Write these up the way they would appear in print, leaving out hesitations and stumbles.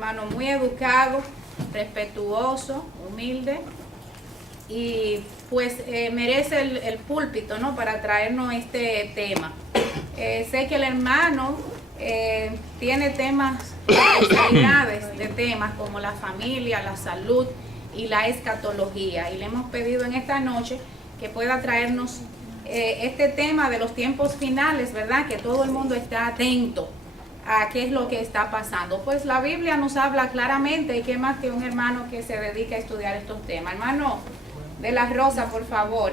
Hermano muy educado, respetuoso, humilde y pues merece el púlpito, ¿no?, para traernos este tema. Sé que el hermano tiene temas, especialidades de temas como la familia, la salud y la escatología, y le hemos pedido en esta noche que pueda traernos este tema de los tiempos finales, ¿verdad?, que todo el mundo está atento a qué es lo que está pasando. Pues la Biblia nos habla claramente, y qué más que un hermano que se dedica a estudiar estos temas. Hermano de la Rosa, por favor,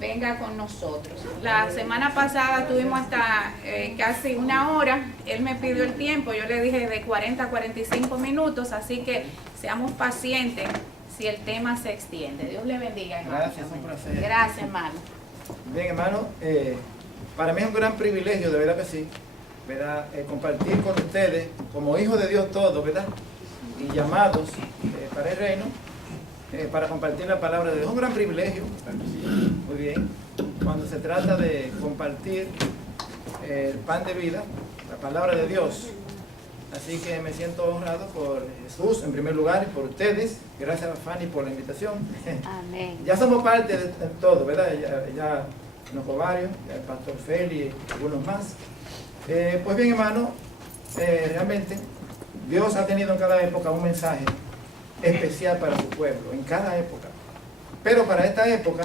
venga con nosotros. La semana pasada tuvimos hasta casi una hora. Él me pidió el tiempo, yo le dije de 40 a 45 minutos, así que seamos pacientes si el tema se extiende. Dios le bendiga, hermano. Gracias, un placer. Gracias, hermano. Bien, hermano, para mí es un gran privilegio, de verdad que sí, ¿verdad? Compartir con ustedes como hijos de Dios todos, ¿verdad? Y llamados para el reino, para compartir la palabra de Dios. Es un gran privilegio, muy bien, cuando se trata de compartir el pan de vida, la palabra de Dios. Así que me siento honrado por Jesús en primer lugar y por ustedes. Gracias a Fanny por la invitación. Amén. Ya somos parte de todo, ¿verdad? Ya los varios, ya el pastor Feli y algunos más. Pues bien, hermano, realmente Dios ha tenido en cada época un mensaje especial para su pueblo, en cada época. Pero para esta época,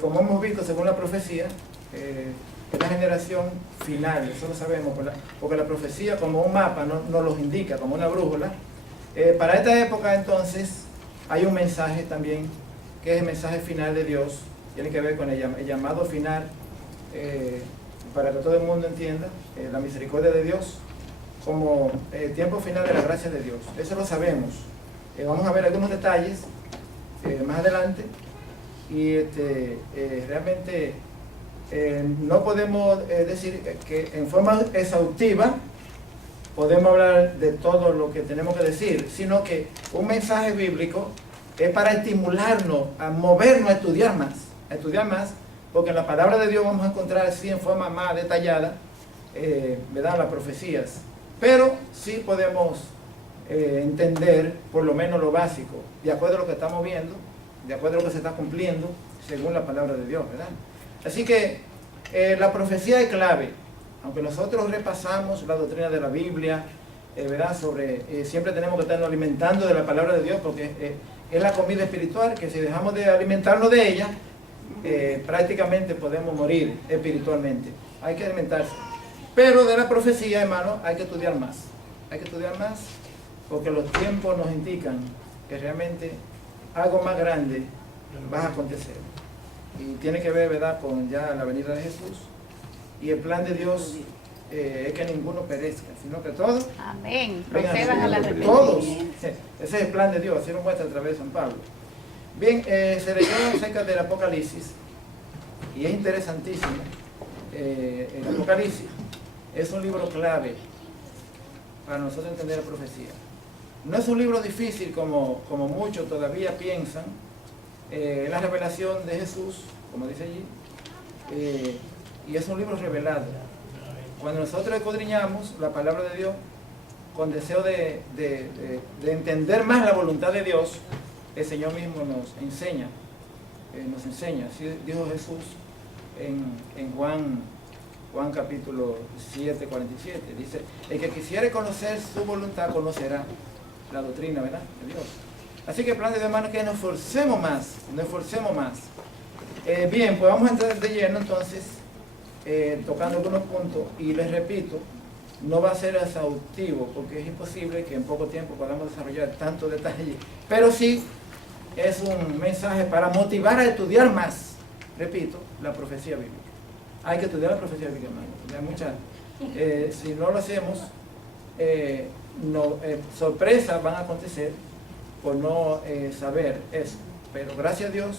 como hemos visto según la profecía, es la generación final, eso lo sabemos, porque la profecía como un mapa nos los indica, como una brújula. Para esta época entonces hay un mensaje también, que es el mensaje final de Dios, tiene que ver con el llamado final, para que todo el mundo entienda, la misericordia de Dios, como el tiempo final de la gracia de Dios. Eso lo sabemos. Vamos a ver algunos detalles más adelante, y realmente no podemos decir que en forma exhaustiva podemos hablar de todo lo que tenemos que decir, sino que un mensaje bíblico es para estimularnos a movernos a estudiar más, porque en la palabra de Dios vamos a encontrar así en forma más detallada, ¿verdad?, las profecías, pero sí podemos entender por lo menos lo básico, de acuerdo a lo que estamos viendo, de acuerdo a lo que se está cumpliendo, según la palabra de Dios, ¿verdad? Así que la profecía es clave, aunque nosotros repasamos la doctrina de la Biblia, ¿verdad?, siempre tenemos que estarnos alimentando de la palabra de Dios, porque es la comida espiritual, que si dejamos de alimentarnos de ella, prácticamente podemos morir espiritualmente. Hay que alimentarse. Pero de la profecía, hermano, hay que estudiar más. Hay que estudiar más, porque los tiempos nos indican que realmente algo más grande va a acontecer. Y tiene que ver, ¿verdad?, con ya la venida de Jesús. Y el plan de Dios es que ninguno perezca, sino que todos Amén. vengan Procedan al a arrepentimiento. todos. Ese es el plan de Dios, así lo muestra a través de San Pablo. Bien, se leyó acerca del Apocalipsis, y es interesantísimo. El Apocalipsis es un libro clave para nosotros entender la profecía. No es un libro difícil como muchos todavía piensan. Es la revelación de Jesús, como dice allí, y es un libro revelado. Cuando nosotros escudriñamos la palabra de Dios con deseo de entender más la voluntad de Dios, el Señor mismo nos enseña. Así dijo Jesús en Juan capítulo 7, 47. Dice, el que quisiere conocer su voluntad conocerá la doctrina, ¿verdad?, de Dios. Así que el plan de Dios, hermano, es que nos esforcemos más. Bien, pues vamos a entrar de lleno entonces, tocando algunos puntos, y les repito, no va a ser exhaustivo, porque es imposible que en poco tiempo podamos desarrollar tantos detalles, pero sí es un mensaje para motivar a estudiar más, repito, la profecía bíblica. Hay que estudiar la profecía bíblica, hermano. Si no lo hacemos, sorpresas van a acontecer por no saber eso. Pero gracias a Dios,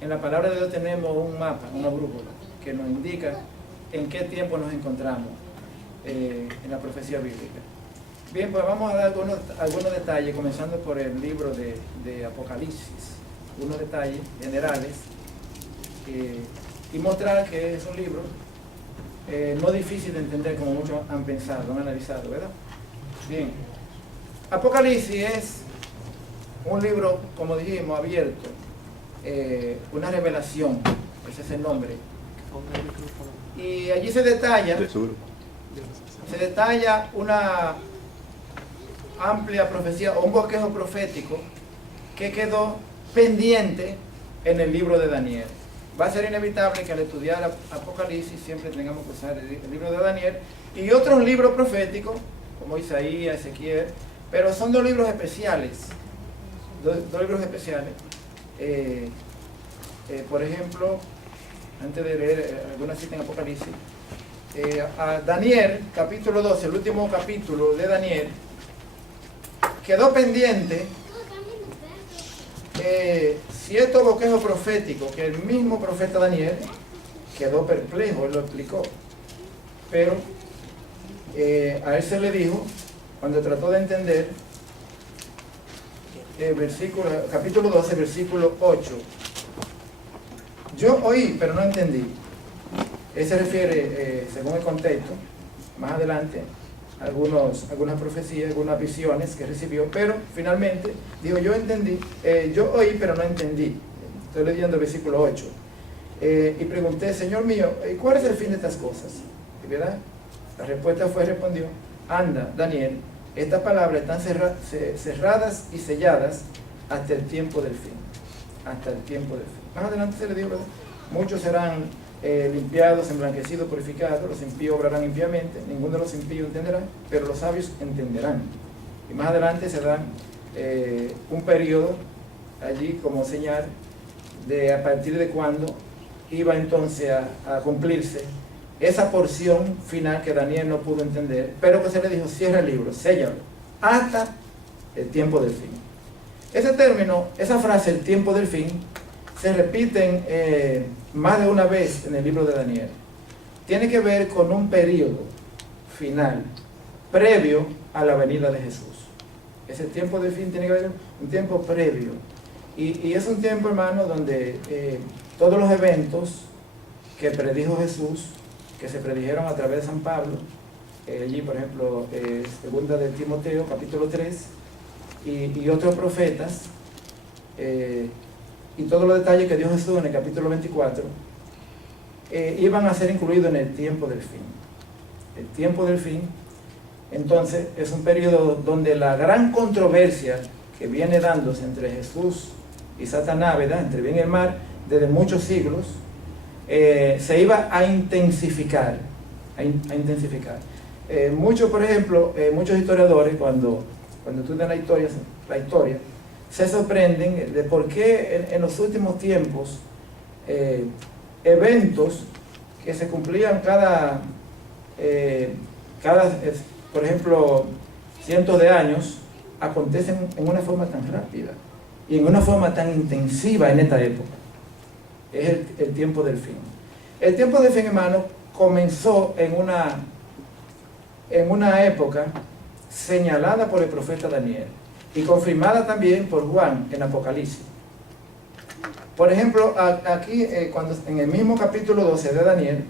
en la palabra de Dios tenemos un mapa, una brújula, que nos indica en qué tiempo nos encontramos en la profecía bíblica. Bien, pues vamos a dar algunos detalles, comenzando por el libro de Apocalipsis, unos detalles generales, y mostrar que es un libro no difícil de entender como muchos han pensado, han analizado, ¿verdad? Bien, Apocalipsis es un libro, como dijimos, abierto, una revelación, ese es el nombre. Y allí se detalla una amplia profecía o un bosquejo profético que quedó pendiente en el libro de Daniel. Va a ser inevitable que al estudiar Apocalipsis siempre tengamos que usar el libro de Daniel y otros libros proféticos como Isaías, Ezequiel, pero son dos libros especiales. Dos libros especiales. Por ejemplo, antes de leer alguna cita en Apocalipsis, a Daniel, capítulo 12, el último capítulo de Daniel, quedó pendiente cierto bosquejo profético que el mismo profeta Daniel quedó perplejo, él lo explicó. Pero a él se le dijo, cuando trató de entender, capítulo 12, versículo 8. Yo oí, pero no entendí. Él se refiere, según el contexto, más adelante, algunas profecías, algunas visiones que recibió, pero finalmente dijo, yo entendí, yo oí, pero no entendí. Estoy leyendo el versículo 8. Y pregunté, Señor mío, ¿cuál es el fin de estas cosas? Y ¿verdad? La respuesta respondió, anda, Daniel, estas palabras están cerradas y selladas hasta el tiempo del fin. Hasta el tiempo del fin. Más adelante se le dijo, ¿verdad? Muchos serán limpiados, emblanquecidos, purificados, los impíos obrarán impíamente, ninguno de los impíos entenderá, pero los sabios entenderán. Y más adelante se dan un periodo allí como señal de a partir de cuándo iba entonces a cumplirse esa porción final que Daniel no pudo entender, pero que se le dijo, cierra el libro, séllalo, hasta el tiempo del fin. Ese término, esa frase, el tiempo del fin, se repiten más de una vez en el libro de Daniel. Tiene que ver con un periodo final, previo a la venida de Jesús. Ese tiempo del fin tiene que ver con un tiempo previo. Y es un tiempo, hermano, donde todos los eventos que predijo Jesús, que se predijeron a través de San Pablo, allí por ejemplo, segunda de Timoteo, capítulo 3, y otros profetas, y todos los detalles que dio Jesús en el capítulo 24, iban a ser incluidos en el tiempo del fin. El tiempo del fin, entonces, es un periodo donde la gran controversia que viene dándose entre Jesús y Satanás, ¿verdad?, entre bien y el mal, desde muchos siglos, se iba a intensificar. Muchos, por ejemplo, muchos historiadores, cuando estudian la historia, se sorprenden de por qué en los últimos tiempos eventos que se cumplían cada por ejemplo, cientos de años, acontecen en una forma tan rápida y en una forma tan intensiva en esta época. Es el tiempo del fin. El tiempo del fin, hermano, comenzó en una época señalada por el profeta Daniel y confirmada también por Juan en Apocalipsis. Por ejemplo, aquí, cuando en el mismo capítulo 12 de Daniel,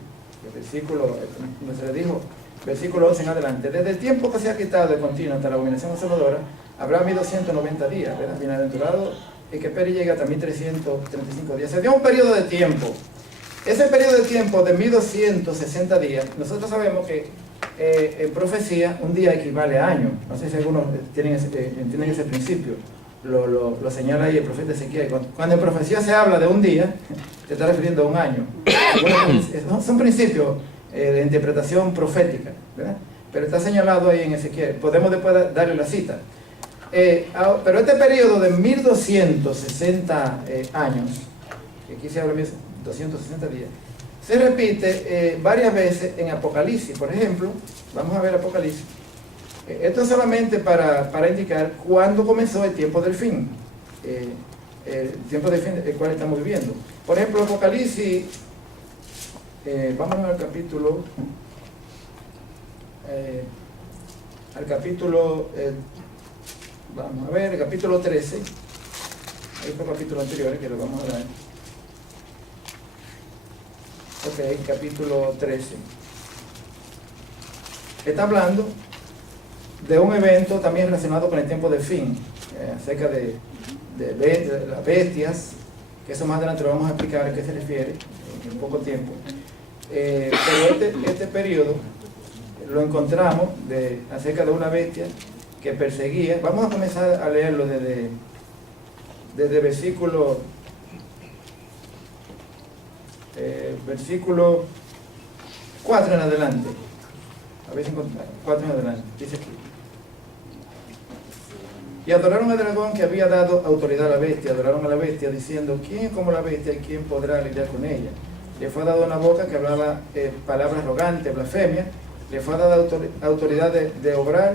el versículo, donde se le dijo, versículo 11 en adelante, desde el tiempo que se ha quitado de continuo hasta la abominación asoladora, habrá 1290 días, ¿verdad? Bienaventurado y que Peri llega hasta 1335 días. Se dio un periodo de tiempo. Ese periodo de tiempo de 1260 días, nosotros sabemos que en profecía un día equivale a año. No sé si algunos entienden ese principio. Lo señala ahí el profeta Ezequiel. Cuando en profecía se habla de un día, se está refiriendo a un año. Son principios de interpretación profética, ¿verdad? Pero está señalado ahí en Ezequiel. Podemos después darle la cita. Pero este periodo de 1260 años, que aquí se habla de 260 días, se repite varias veces en Apocalipsis. Por ejemplo, vamos a ver Apocalipsis. Esto es solamente para indicar cuándo comenzó el tiempo del fin. El tiempo del fin el cual estamos viviendo. Por ejemplo, Apocalipsis, vamos al capítulo, vamos a ver, el capítulo 13. Hay otro capítulo anterior que lo vamos a dar. Ok, capítulo 13. Está hablando de un evento también relacionado con el tiempo del fin, acerca de las bestias, que eso más adelante lo vamos a explicar a qué se refiere en poco tiempo. Pero este periodo lo encontramos acerca de una bestia que perseguía. Vamos a comenzar a leerlo desde versículo 4 en adelante. A ver si encontramos 4 en adelante. Dice aquí: y adoraron al dragón que había dado autoridad a la bestia. Adoraron a la bestia diciendo: ¿quién es como la bestia y quién podrá lidiar con ella? Le fue dado una boca que hablaba palabras arrogantes, blasfemia. Le fue dada autoridad de obrar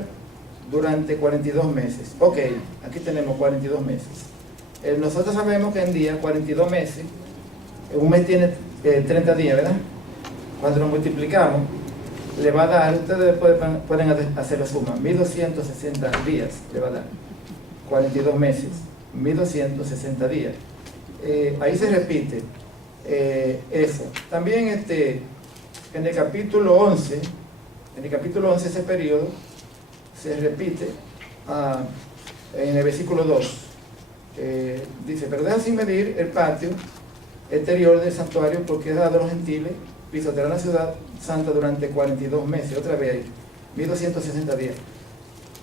durante 42 meses. Ok, aquí tenemos 42 meses. Nosotros sabemos que en día 42 meses, un mes tiene 30 días, ¿verdad? Cuando lo multiplicamos, le va a dar, ustedes pueden hacer la suma, 1260 días le va a dar. 42 meses, 1260 días. Ahí se repite eso. También en el capítulo 11, ese periodo se repite en el versículo 2. Dice: pero deja sin medir el patio exterior del santuario, porque es dado a los gentiles, pisotearán la ciudad santa durante 42 meses. Otra vez ahí, 1260 días.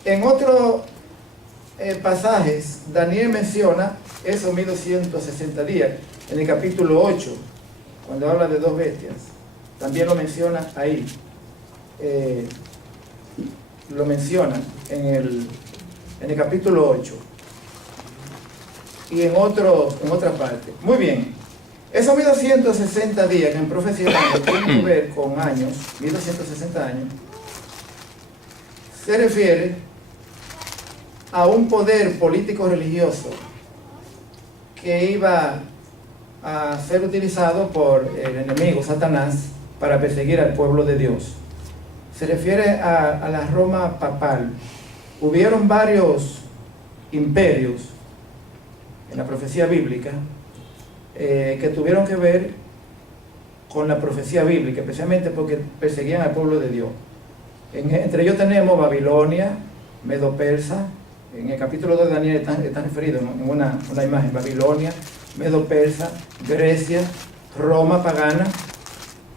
En otros pasajes, Daniel menciona esos 1260 días. En el capítulo 8, cuando habla de dos bestias, también lo menciona ahí. Lo menciona en el capítulo 8 y en otra parte. Muy bien, esos 1260 días que en profecía tienen que ver con años, 1260 años, se refiere a un poder político religioso que iba a ser utilizado por el enemigo Satanás para perseguir al pueblo de Dios. Se refiere a la Roma papal. Hubieron varios imperios en la profecía bíblica que tuvieron que ver con la profecía bíblica, especialmente porque perseguían al pueblo de Dios. Entre ellos tenemos Babilonia, Medo-Persa. En el capítulo 2 de Daniel están referidos en una imagen: Babilonia, Medo-Persa, Grecia, Roma pagana,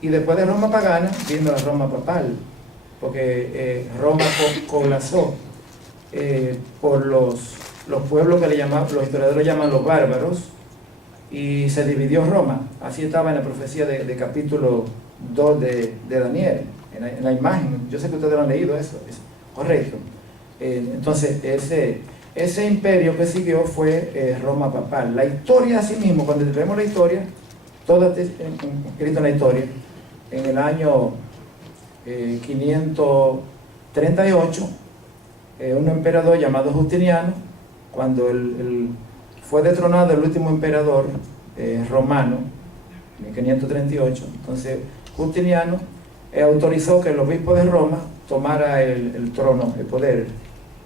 y después de Roma pagana vino la Roma papal, porque Roma colapsó por los pueblos que los historiadores llaman los bárbaros, y se dividió Roma. Así estaba en la profecía de capítulo 2 de Daniel, en la imagen. Yo sé que ustedes lo han leído, eso es correcto. Entonces ese imperio que siguió fue Roma papal. La historia así mismo, cuando vemos la historia, todo está escrito en la historia. En el año 538, un emperador llamado Justiniano, cuando fue destronado el último emperador romano, en 538, entonces Justiniano autorizó que el obispo de Roma tomara el trono, el poder.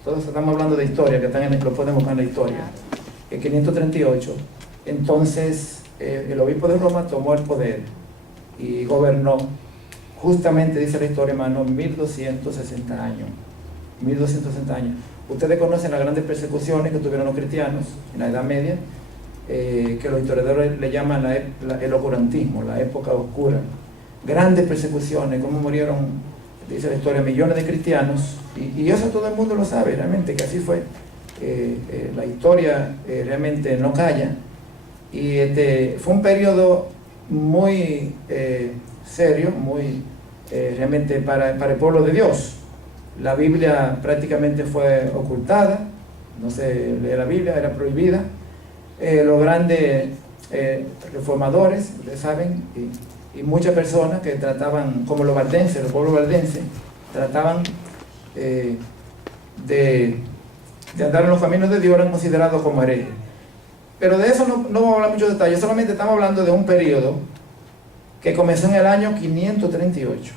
Todos estamos hablando de historia, que lo podemos ver en la historia. En 538, entonces el obispo de Roma tomó el poder y gobernó, justamente dice la historia, hermano, 1260 años. 1260 años. Ustedes conocen las grandes persecuciones que tuvieron los cristianos en la Edad Media, que los historiadores le llaman el oscurantismo, la época oscura. Grandes persecuciones, cómo murieron, dice la historia, millones de cristianos, y eso todo el mundo lo sabe realmente, que así fue. La historia realmente no calla, y fue un periodo muy serio, muy realmente para el pueblo de Dios. La Biblia prácticamente fue ocultada, no se lee la Biblia, era prohibida. Los grandes reformadores, ustedes saben, y muchas personas que trataban, como los valdenses, los pueblos valdenses, trataban de andar en los caminos de Dios, eran considerados como herejes. Pero de eso no vamos a hablar muchos detalles, solamente estamos hablando de un periodo que comenzó en el año 538,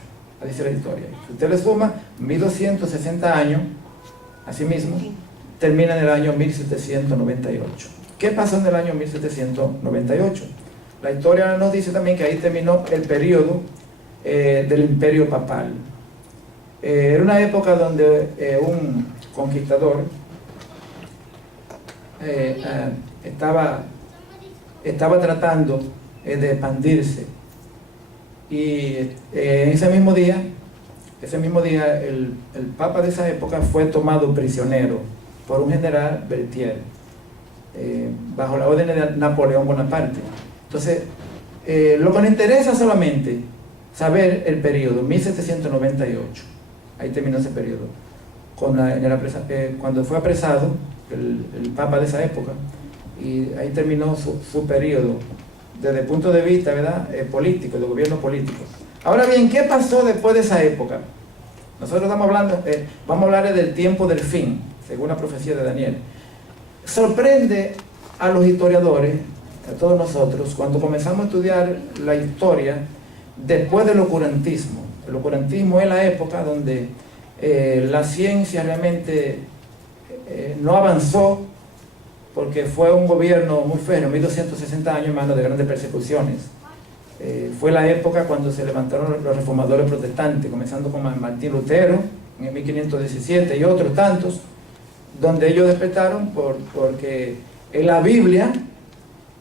dice la historia. Si usted le suma 1260 años, así mismo, termina en el año 1798. ¿Qué pasó en el año 1798? La historia nos dice también que ahí terminó el periodo del imperio papal. Era una época donde un conquistador estaba tratando de expandirse, y ese mismo día el papa de esa época fue tomado prisionero por un general Berthier, bajo la orden de Napoleón Bonaparte. Entonces, lo que nos interesa solamente saber el periodo 1798, ahí terminó ese periodo, cuando fue apresado el papa de esa época, y ahí terminó su periodo desde el punto de vista, ¿verdad?, político, de gobierno político. Ahora bien, ¿qué pasó después de esa época? Nosotros estamos hablando, vamos a hablar del tiempo del fin, según la profecía de Daniel. Sorprende a los historiadores, a todos nosotros, cuando comenzamos a estudiar la historia después del oscurantismo. El oscurantismo es la época donde la ciencia realmente no avanzó, porque fue un gobierno muy férreo, 1260 años, hermano, de grandes persecuciones. Fue la época cuando se levantaron los reformadores protestantes, comenzando con Martín Lutero en el 1517 y otros tantos, donde ellos despertaron porque la Biblia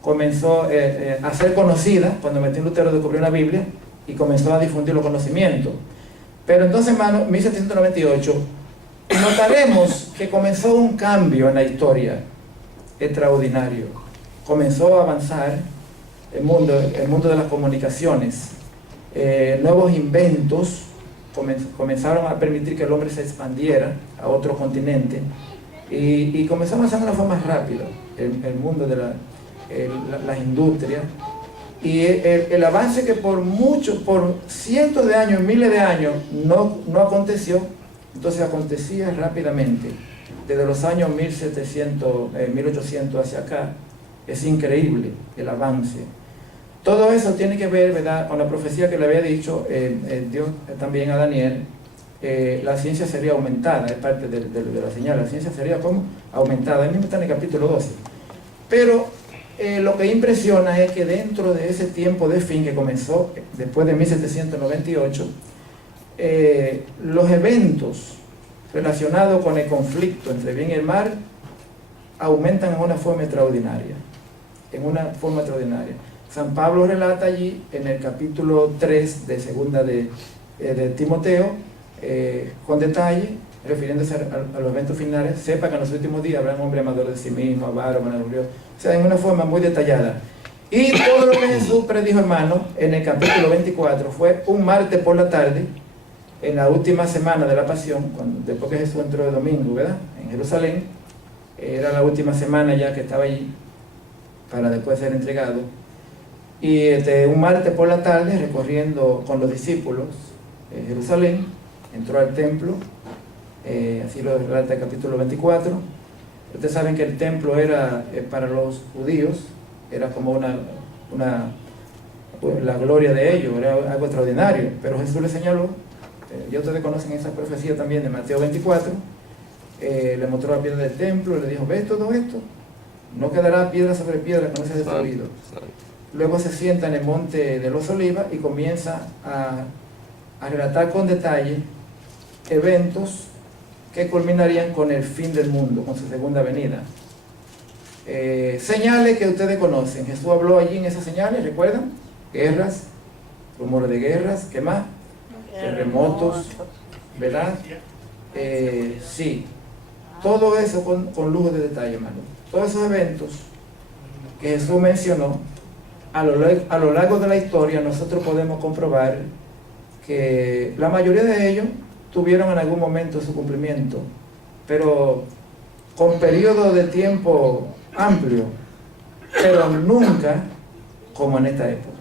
comenzó a ser conocida cuando Martín Lutero descubrió una Biblia y comenzó a difundir los conocimientos. Pero entonces, hermano, 1798, notaremos que comenzó un cambio en la historia extraordinario. Comenzó a avanzar el mundo de las comunicaciones. Nuevos inventos comenzaron a permitir que el hombre se expandiera a otro continente, y comenzó a avanzar de una forma rápida el mundo de las industrias, y el avance que por cientos de años, miles de años no aconteció, entonces acontecía rápidamente desde los años 1800 hacia acá. Es increíble el avance. Todo eso tiene que ver, ¿verdad?, con la profecía que le había dicho Dios también a Daniel. La ciencia sería aumentada, es parte de la señal. La ciencia sería como aumentada, ahí mismo está en el capítulo 12. Pero lo que impresiona es que dentro de ese tiempo de fin que comenzó después de 1798, los eventos relacionados con el conflicto entre bien y el mal aumentan en una forma extraordinaria. San Pablo relata allí en el capítulo 3 de segunda de Timoteo, con detalle, refiriéndose a los eventos finales: sepa que en los últimos días habrá un hombre amador de sí mismo, avaro, vanaglorioso. O sea, en una forma muy detallada. Y todo lo que Jesús predijo, hermano, en el capítulo 24, fue un martes por la tarde, en la última semana de la Pasión, después que Jesús entró el domingo, ¿verdad?, en Jerusalén. Era la última semana ya que estaba allí, para después ser entregado. Y un martes por la tarde, recorriendo con los discípulos Jerusalén, entró al templo, así lo relata el capítulo 24. Ustedes saben que el templo era, para los judíos, era como la gloria de ellos, era algo extraordinario. Pero Jesús le señaló, ya ustedes conocen esa profecía también de Mateo 24, le mostró la piedra del templo, le dijo: ve todo esto, no quedará piedra sobre piedra que no sea destruido. Luego se sienta en el monte de los Olivos y comienza a relatar con detalle eventos que culminarían con el fin del mundo, con su segunda venida. Señales que ustedes conocen. Jesús habló allí en esas señales, ¿recuerdan? Guerras, rumores de guerras, ¿qué más? Terremotos, ¿verdad? Sí, todo eso con lujo de detalle, hermano. Todos esos eventos que Jesús mencionó, a lo largo de la historia nosotros podemos comprobar que la mayoría de ellos tuvieron en algún momento su cumplimiento, pero con periodos de tiempo amplio, pero nunca como en esta época.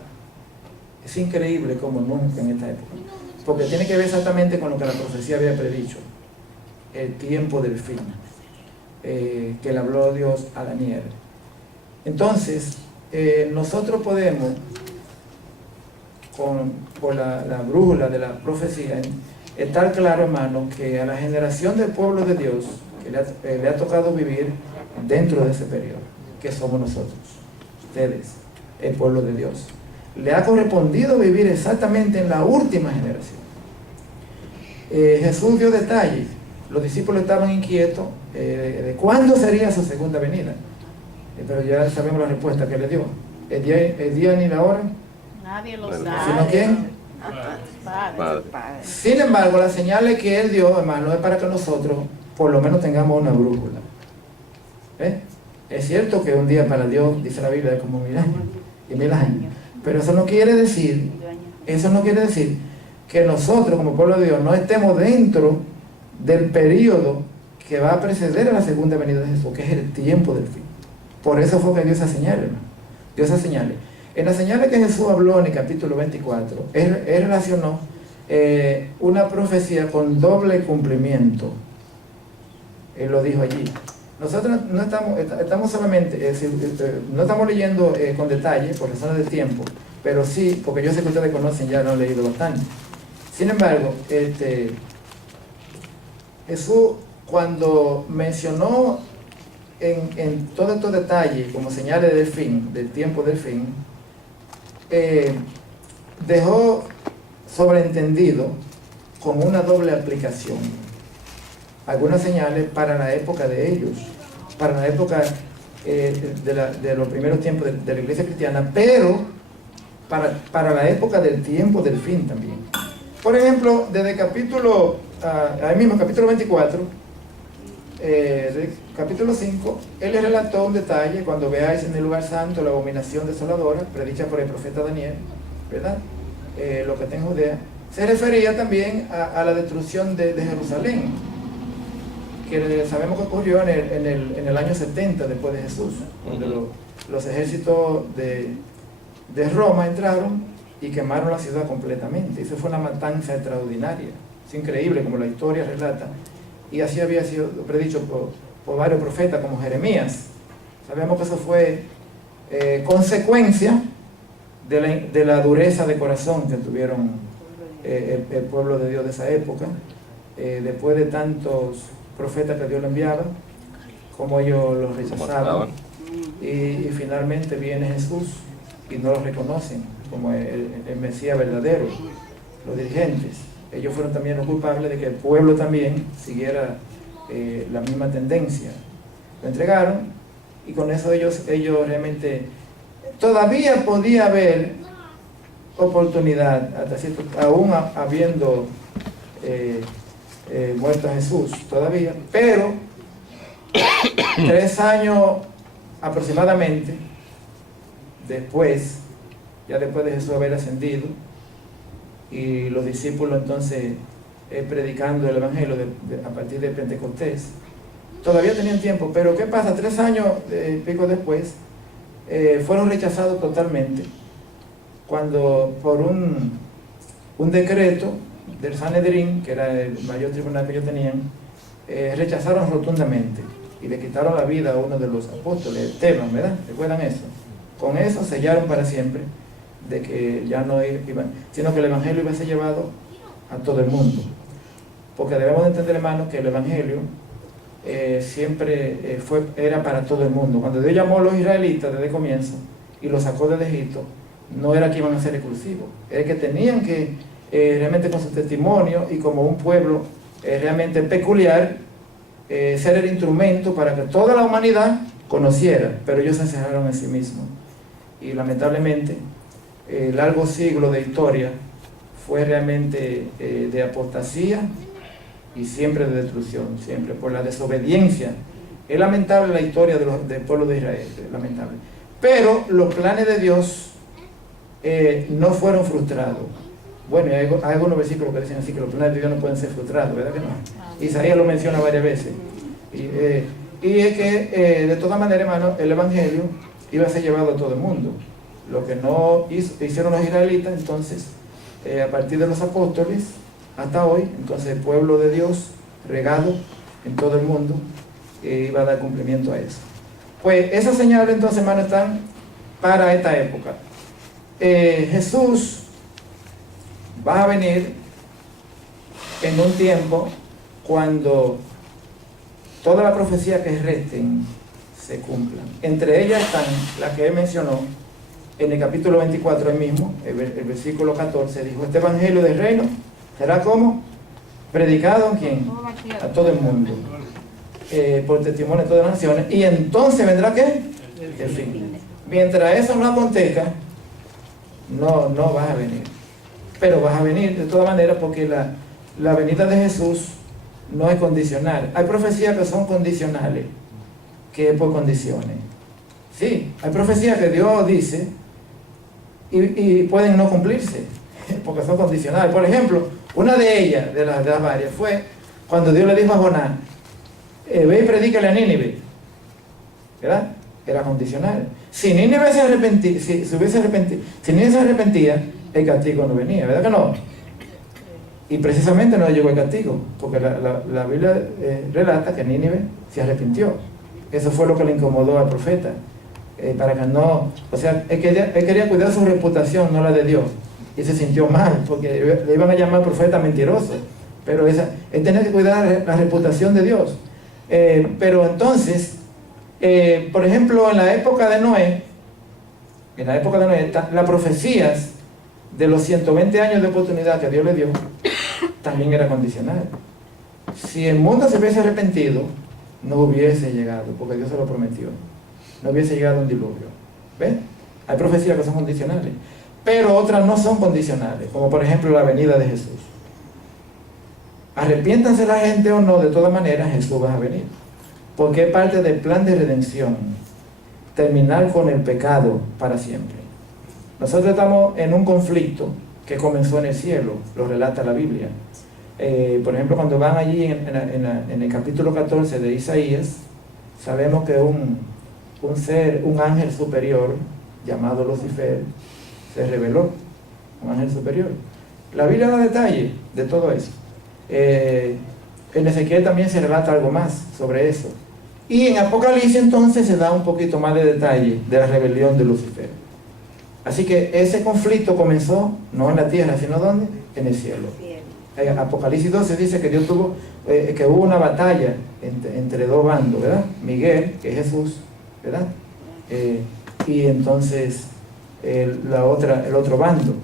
Es increíble como nunca en esta época, porque tiene que ver exactamente con lo que la profecía había predicho, el tiempo del fin, que le habló Dios a Daniel. Entonces, nosotros podemos, por la brújula de la profecía, estar claro, hermano, que a la generación del pueblo de Dios que le ha tocado vivir dentro de ese periodo, que somos nosotros, ustedes, el pueblo de Dios, le ha correspondido vivir exactamente en la última generación. Jesús dio detalles. Los discípulos estaban inquietos de cuándo sería su segunda venida. Pero ya sabemos la respuesta que le dio. El día ni la hora. Nadie lo Bueno, sabe. ¿Sino quién? Padre. Padre. Sin embargo, las señales que Él dio, hermano, es para que nosotros por lo menos tengamos una brújula. Es cierto que un día para Dios, dice la Biblia, es como 1000 años y 1000 años. Pero eso no quiere decir que nosotros como pueblo de Dios no estemos dentro del periodo que va a preceder a la segunda venida de Jesús, que es el tiempo del fin. Por eso fue que dio esas señales, hermano. Dio esas señales. En las señales que Jesús habló en el capítulo 24, Él relacionó una profecía con doble cumplimiento. Él lo dijo allí. Nosotros no estamos solamente, no estamos leyendo con detalle por razones de tiempo, pero sí, porque yo sé que ustedes conocen, ya lo han leído bastante. Sin embargo, Jesús, cuando mencionó en todos estos detalles como señales del fin, del tiempo del fin, dejó sobreentendido con una doble aplicación algunas señales para la época de ellos, para la época de los primeros tiempos de la iglesia cristiana, pero para la época del tiempo del fin también. Por ejemplo, desde ahí mismo, capítulo 24, capítulo 5, él le relató un detalle: cuando veáis en el lugar santo la abominación desoladora, predicha por el profeta Daniel, ¿verdad? Lo que está en Judea. Se refería también a la destrucción de Jerusalén, que sabemos que ocurrió en el año 70 después de Jesús, donde los ejércitos de Roma entraron y quemaron la ciudad completamente. Eso fue una matanza extraordinaria. Es increíble como la historia relata. Y así había sido predicho por varios profetas como Jeremías. Sabemos que eso fue consecuencia de la dureza de corazón que tuvieron el pueblo de Dios de esa época, después de tantos profetas que Dios le enviaba, como ellos los rechazaban, y finalmente viene Jesús y no los reconocen como el Mesías verdadero. Los dirigentes, ellos fueron también los culpables de que el pueblo también siguiera la misma tendencia. Lo entregaron, y con eso ellos realmente todavía podía haber oportunidad, hasta cierto, aún habiendo muerto a Jesús todavía, pero 3 años aproximadamente después, ya después de Jesús haber ascendido, y los discípulos entonces predicando el Evangelio a partir de Pentecostés, todavía tenían tiempo. Pero ¿qué pasa? 3 años y pico después, fueron rechazados totalmente, cuando por un decreto del Sanedrín, que era el mayor tribunal que ellos tenían, rechazaron rotundamente y le quitaron la vida a uno de los apóstoles, Esteban, ¿verdad? ¿Recuerdan eso? Con eso sellaron para siempre de que ya no iban, sino que el Evangelio iba a ser llevado a todo el mundo. Porque debemos de entender, hermanos, que el Evangelio siempre era para todo el mundo. Cuando Dios llamó a los israelitas desde el comienzo y los sacó de Egipto, no era que iban a ser exclusivos, era que tenían que realmente, con su testimonio y como un pueblo realmente peculiar, ser el instrumento para que toda la humanidad conociera. Pero ellos se encerraron en sí mismos, y lamentablemente largos siglos de historia fue realmente de apostasía y siempre de destrucción, siempre por la desobediencia. Es lamentable la historia del pueblo de Israel, es lamentable. Pero los planes de Dios no fueron frustrados. Bueno, hay algunos versículos que dicen así, que los planes de Dios no pueden ser frustrados, ¿verdad que no? Isaías lo menciona varias veces. Y es que, de todas maneras, hermano, el Evangelio iba a ser llevado a todo el mundo. Lo que no hicieron los israelitas, entonces, a partir de los apóstoles hasta hoy, entonces el pueblo de Dios, regado en todo el mundo, iba a dar cumplimiento a eso. Pues esas señales, entonces, hermano, están para esta época. Jesús va a venir en un tiempo cuando toda la profecía que resten se cumplan. Entre ellas están las que él mencionó en el capítulo 24, el mismo, el versículo 14, dijo: este evangelio del reino será como predicado ¿a quién? A todo el mundo, por testimonio de todas las naciones, y entonces vendrá ¿qué? El fin. Mientras eso no acontezca, no vas a venir, pero vas a venir de todas maneras, porque la venida de Jesús no es condicional. Hay profecías que son condicionales, que es por condiciones. Sí, hay profecías que Dios dice y pueden no cumplirse, porque son condicionales. Por ejemplo, una de ellas, de las varias, fue cuando Dios le dijo a Jonás, ve y predícale a Nínive, ¿verdad? Era condicional. Si Nínive se arrepentía, si Nínive se arrepentía, el castigo no venía, ¿verdad que no? Y precisamente no llegó el castigo, porque la Biblia relata que Nínive se arrepintió. Eso fue lo que le incomodó al profeta, para que no, o sea, él quería cuidar su reputación, no la de Dios, y se sintió mal, porque le iban a llamar profeta mentiroso, pero él tenía que cuidar la reputación de Dios. Pero entonces, por ejemplo, en la época de Noé, las profecías de los 120 años de oportunidad que Dios le dio, también era condicional. Si el mundo se hubiese arrepentido, no hubiese llegado, porque Dios se lo prometió. No hubiese llegado un diluvio. ¿Ven? Hay profecías que son condicionales, pero otras no son condicionales, como por ejemplo la venida de Jesús. Arrepiéntanse la gente o no, de todas maneras Jesús va a venir, porque es parte del plan de redención, terminar con el pecado para siempre. Nosotros estamos en un conflicto que comenzó en el cielo, lo relata la Biblia. Por ejemplo, cuando van allí en el capítulo 14 de Isaías, sabemos que un ángel superior llamado Lucifer se reveló, un ángel superior. La Biblia da detalles de todo eso. En Ezequiel también se relata algo más sobre eso. Y en Apocalipsis entonces se da un poquito más de detalle de la rebelión de Lucifer. Así que ese conflicto comenzó no en la tierra, sino ¿dónde? En el cielo. Apocalipsis 12 dice que Dios que hubo una batalla entre dos bandos, ¿verdad? Miguel, que es Jesús, ¿verdad? Y entonces el otro bando,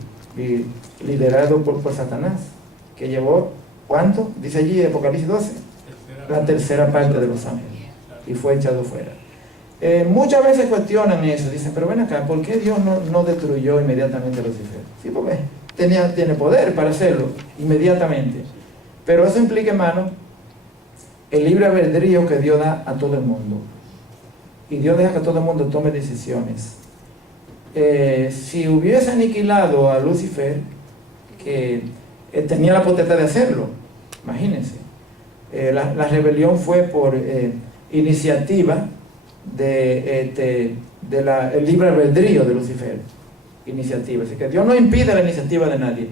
liderado por Satanás, que llevó, ¿cuánto? Dice allí Apocalipsis 12, la tercera parte de los ángeles, y fue echado fuera. Muchas veces cuestionan eso, dicen, pero ven acá, ¿por qué Dios no destruyó inmediatamente a Lucifer? Sí, porque tiene poder para hacerlo inmediatamente, pero eso implica, hermano, el libre albedrío que Dios da a todo el mundo, y Dios deja que todo el mundo tome decisiones. Si hubiese aniquilado a Lucifer, que tenía la potestad de hacerlo, imagínense, la rebelión fue por iniciativa del libre albedrío de Lucifer, iniciativa. Así que Dios no impide la iniciativa de nadie,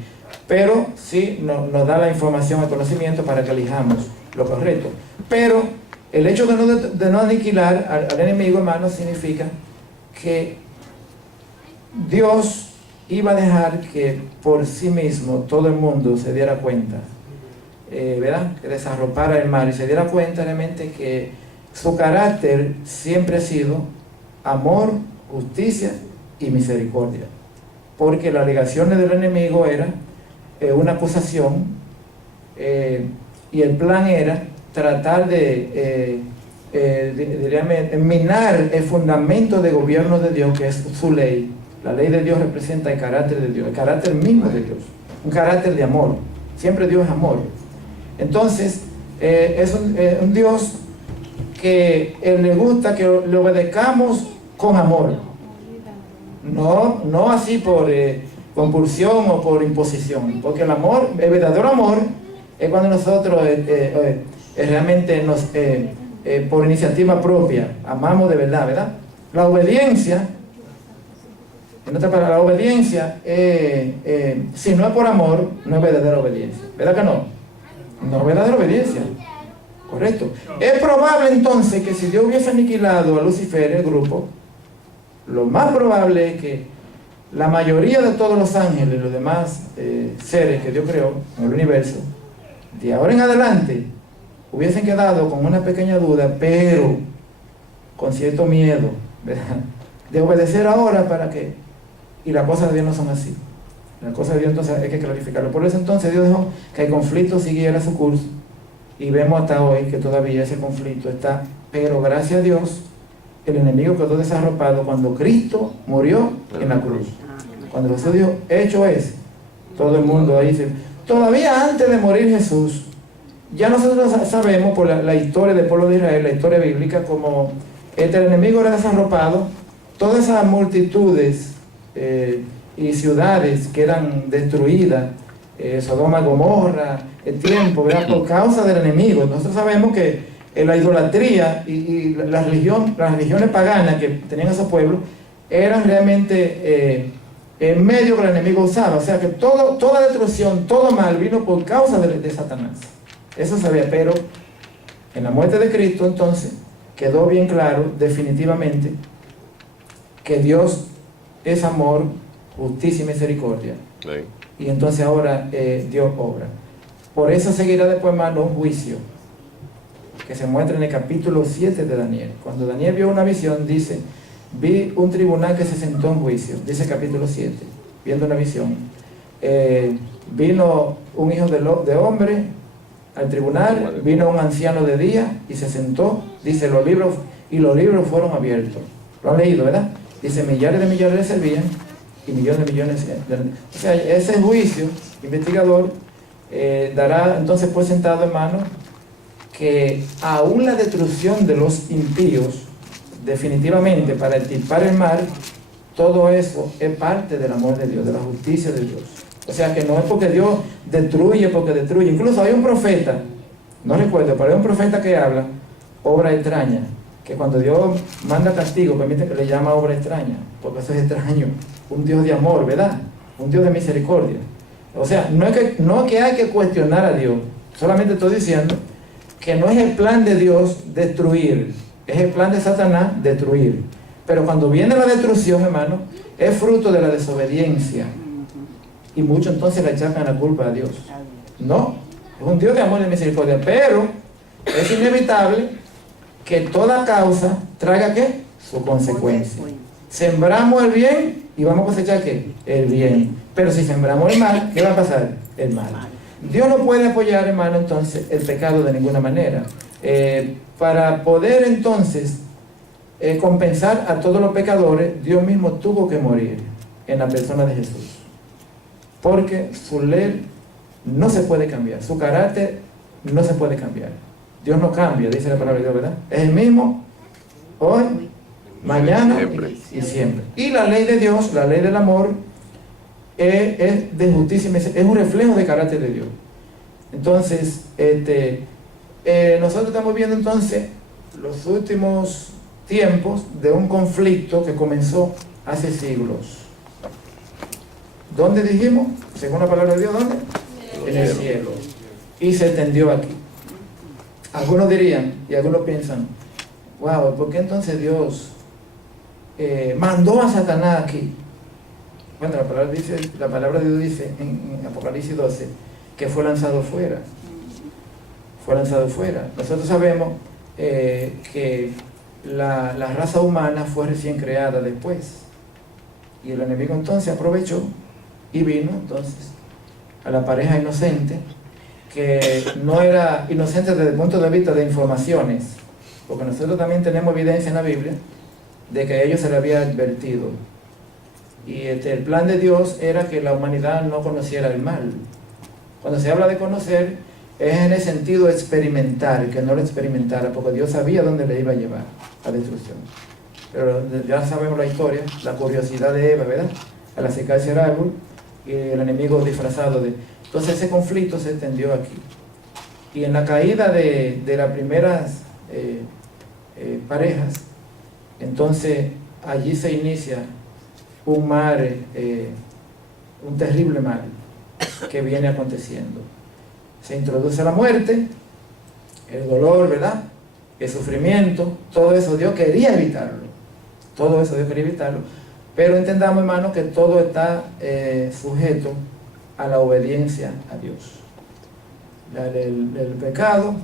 pero sí nos da la información, el conocimiento para que elijamos lo correcto. Pero el hecho de no aniquilar al enemigo, hermano, significa que Dios iba a dejar que por sí mismo todo el mundo se diera cuenta, ¿verdad? Que desarropara el mal y se diera cuenta realmente que su carácter siempre ha sido amor, justicia y misericordia. Porque las alegaciones del enemigo era una acusación, y el plan era tratar de minar el fundamento de gobierno de Dios, que es su ley. La ley de Dios representa el carácter de Dios, el carácter mismo de Dios, un carácter de amor. Siempre Dios es amor. Entonces, es un Dios que le gusta que le obedezcamos con amor, no así por compulsión o por imposición, porque el amor, el verdadero amor, es cuando nosotros realmente por iniciativa propia amamos de verdad, ¿verdad? La obediencia, en otra palabra, la obediencia, si no es por amor, no es verdadera obediencia, ¿verdad que no? No es verdadera obediencia. Correcto. Es probable entonces que si Dios hubiese aniquilado a Lucifer, el grupo, lo más probable es que la mayoría de todos los ángeles, los demás seres que Dios creó en el universo, de ahora en adelante, hubiesen quedado con una pequeña duda, pero con cierto miedo, ¿verdad?, de obedecer ahora para que, y las cosas de Dios no son así. La cosa de Dios entonces hay que clarificarlo. Por eso entonces Dios dejó que el conflicto siguiera su curso y vemos hasta hoy que todavía ese conflicto está, pero gracias a Dios el enemigo quedó desarropado cuando Cristo murió en la cruz. Cuando Jesús dijo, hecho es, todo el mundo ahí dice, todavía antes de morir Jesús, ya nosotros sabemos por la historia del pueblo de Israel, la historia bíblica, como el enemigo era desarropado, todas esas multitudes y ciudades que eran destruidas, Sodoma, Gomorra, el tiempo, ¿verdad? Por causa del enemigo. Nosotros sabemos que la idolatría y las religiones paganas que tenían esos pueblos eran realmente el medio que el enemigo usaba. O sea que toda destrucción, todo mal vino por causa de Satanás. Eso se ve, pero en la muerte de Cristo entonces quedó bien claro definitivamente que Dios es amor, justicia y misericordia. Sí. Y entonces ahora Dios obra. Por eso seguirá después, hermano, un juicio que se muestra en el capítulo 7 de Daniel. Cuando Daniel vio una visión, dice, vi un tribunal que se sentó en juicio, dice el capítulo 7, viendo una visión. Vino un hijo de hombre al tribunal, vino un anciano de día y se sentó, dice, los libros fueron abiertos. Lo han leído, ¿verdad? Dice, millares de millones le servían y millones de millones. O sea, ese juicio investigador dará entonces por sentado, hermano, que aún la destrucción de los impíos, definitivamente para extirpar el mal, todo eso es parte del amor de Dios, de la justicia de Dios. O sea que no es porque Dios destruye, porque destruye. Incluso hay un profeta, no recuerdo, pero hay un profeta que habla, obra extraña, que cuando Dios manda castigo, permite que le llama obra extraña, porque eso es extraño. Un Dios de amor, ¿verdad? Un Dios de misericordia. O sea, no es que hay que cuestionar a Dios, solamente estoy diciendo que no es el plan de Dios destruir, es el plan de Satanás destruir. Pero cuando viene la destrucción, hermano, es fruto de la desobediencia. Y muchos entonces le achacan la culpa a Dios. No, es un Dios de amor y de misericordia, pero es inevitable que toda causa traiga ¿qué? Su consecuencia. Sembramos el bien y vamos a cosechar ¿qué? El bien. Pero si sembramos el mal, ¿qué va a pasar? El mal. Dios no puede apoyar, hermano, entonces, el pecado de ninguna manera. Para poder entonces compensar a todos los pecadores, Dios mismo tuvo que morir en la persona de Jesús. Porque su ley no se puede cambiar, su carácter no se puede cambiar. Dios no cambia, dice la palabra de Dios, ¿verdad? Es el mismo hoy, mañana y siempre. Y la ley de Dios, la ley del amor, es de justicia, es un reflejo del carácter de Dios. Entonces, nosotros estamos viendo entonces los últimos tiempos de un conflicto que comenzó hace siglos. ¿Dónde dijimos? Según la palabra de Dios, ¿dónde? En el cielo. Y se extendió aquí. Algunos dirían, y algunos piensan, wow, ¿por qué entonces Dios mandó a Satanás aquí? Bueno, la palabra de Dios dice en Apocalipsis 12 que fue lanzado fuera. Fue lanzado fuera. Nosotros sabemos que la raza humana fue recién creada después. Y el enemigo entonces aprovechó y vino entonces a la pareja inocente, que no era inocente desde el punto de vista de informaciones, porque nosotros también tenemos evidencia en la Biblia de que a ellos se les había advertido. Y el plan de Dios era que la humanidad no conociera el mal. Cuando se habla de conocer, es en el sentido de experimentar, que no lo experimentara, porque Dios sabía dónde le iba a llevar a destrucción. Pero ya sabemos la historia, la curiosidad de Eva, ¿verdad? Al acercarse al árbol, y el enemigo disfrazado de... Entonces ese conflicto se extendió aquí. Y en la caída de las primeras parejas, entonces allí se inicia un mal, un terrible mal que viene aconteciendo. Se introduce la muerte, el dolor, ¿verdad? El sufrimiento, todo eso Dios quería evitarlo. Todo eso Dios quería evitarlo. Pero entendamos, hermano, que todo está sujeto a la obediencia a Dios. El pecado,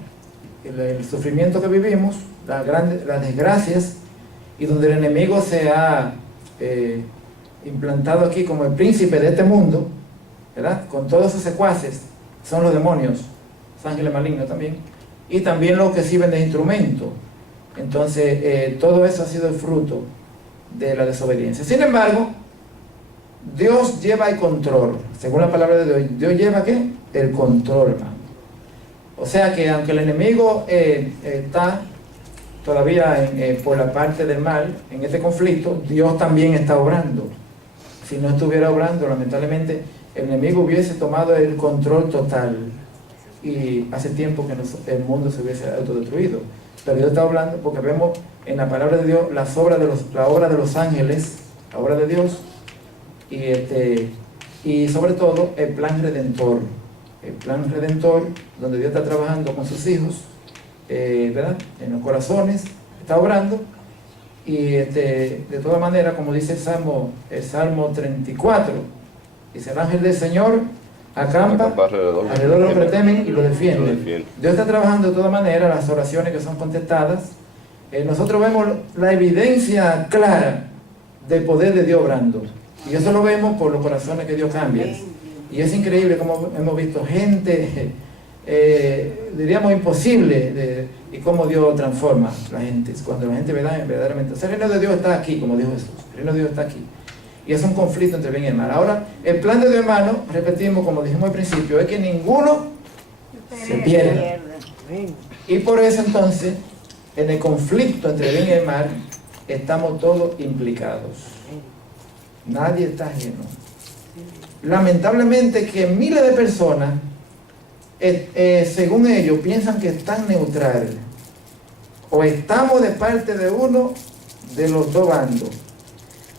el sufrimiento que vivimos, las desgracias, y donde el enemigo se ha implantado aquí como el príncipe de este mundo, ¿verdad? Con todos sus secuaces, son los demonios, los ángeles malignos también, y también los que sirven de instrumento. Entonces, todo eso ha sido el fruto de la desobediencia. Sin embargo, Dios lleva el control, según la palabra de Dios. ¿Dios lleva qué? El control, hermano. O sea que aunque el enemigo está todavía por la parte del mal, en este conflicto, Dios también está obrando. Si no estuviera obrando, lamentablemente, el enemigo hubiese tomado el control total. Y hace tiempo que el mundo se hubiese autodestruido. Pero Dios está hablando porque vemos en la palabra de Dios la obra de los ángeles, la obra de Dios, y sobre todo el plan redentor. El plan redentor, donde Dios está trabajando con sus hijos, ¿verdad? En los corazones, está obrando. Y de todas maneras, como dice el Salmo 34, dice: el ángel del Señor acampa alrededor de los que temen y lo defiende. Dios está trabajando de todas maneras las oraciones que son contestadas. Nosotros vemos la evidencia clara del poder de Dios obrando, y eso lo vemos por los corazones que Dios cambia. Y es increíble como hemos visto gente, diríamos imposible, y cómo Dios transforma la gente, cuando la gente verdaderamente, el reino de Dios está aquí, como dijo Jesús, el reino de Dios está aquí. Y es un conflicto entre bien y el mal. Ahora, el plan de Dios, hermano, repetimos, como dijimos al principio, es que ninguno se pierda. Y por eso entonces, en el conflicto entre bien y el mal, estamos todos implicados. Nadie está ajeno. Lamentablemente que miles de personas, según ellos, piensan que están neutrales. O estamos de parte de uno de los dos bandos.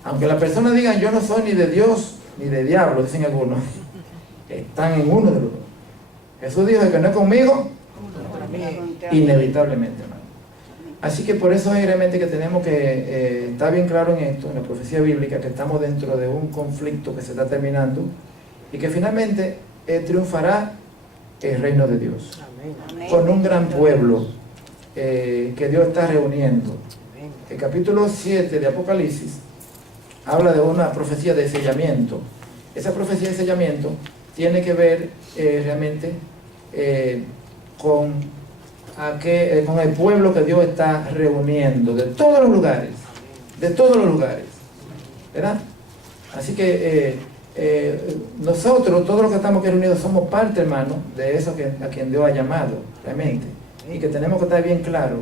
Aunque las personas digan: yo no soy ni de Dios ni de diablo, dicen algunos, están en uno de los dos. Jesús dijo: que no es conmigo, inevitablemente, hermano. Así que por eso es realmente que tenemos que estar bien claro en esto, en la profecía bíblica, que estamos dentro de un conflicto que se está terminando y que finalmente triunfará el reino de Dios. Con un gran pueblo que Dios está reuniendo. El capítulo 7 de Apocalipsis habla de una profecía de sellamiento. Esa profecía de sellamiento tiene que ver realmente con el pueblo que Dios está reuniendo de todos los lugares, ¿verdad? Así que nosotros, todos los que estamos aquí reunidos, somos parte, hermano, de eso a quien Dios ha llamado, realmente, y que tenemos que estar bien claro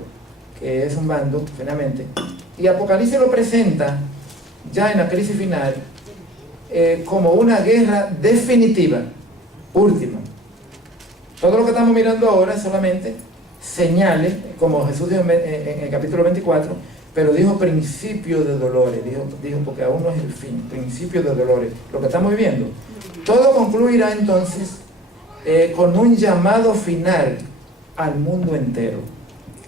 que es un bando, finalmente. Y Apocalipsis lo presenta ya en la crisis final como una guerra definitiva, última. Todo lo que estamos mirando ahora es solamente señales, como Jesús dijo en el capítulo 24, pero dijo principio de dolores, dijo porque aún no es el fin, principio de dolores, lo que estamos viviendo. Todo concluirá entonces con un llamado final al mundo entero,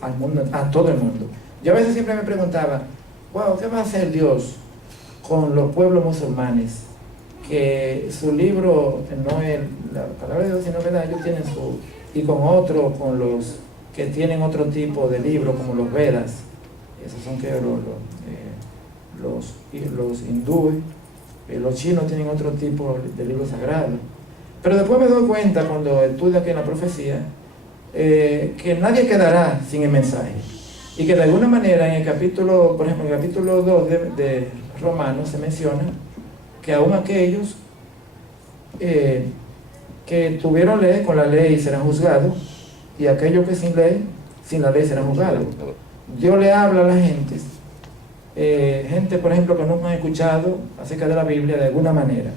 a todo el mundo. Yo a veces siempre me preguntaba: wow, ¿qué va a hacer Dios con los pueblos musulmanes? Que su libro no es la palabra de Dios, sino que ellos tienen su, y con otros, con los que tienen otro tipo de libros, como los Vedas. Esos son que los hindúes, los chinos tienen otro tipo de libros sagrados. Pero después me doy cuenta, cuando estudio aquí en la profecía, que nadie quedará sin el mensaje. Y que de alguna manera en el capítulo, por ejemplo, en el capítulo 2 de Romanos se menciona que aún aquellos que tuvieron ley, con la ley serán juzgados, y aquellos que sin la ley serán juzgados. Dios le habla a la gente, gente por ejemplo que nunca han escuchado acerca de la Biblia de alguna manera,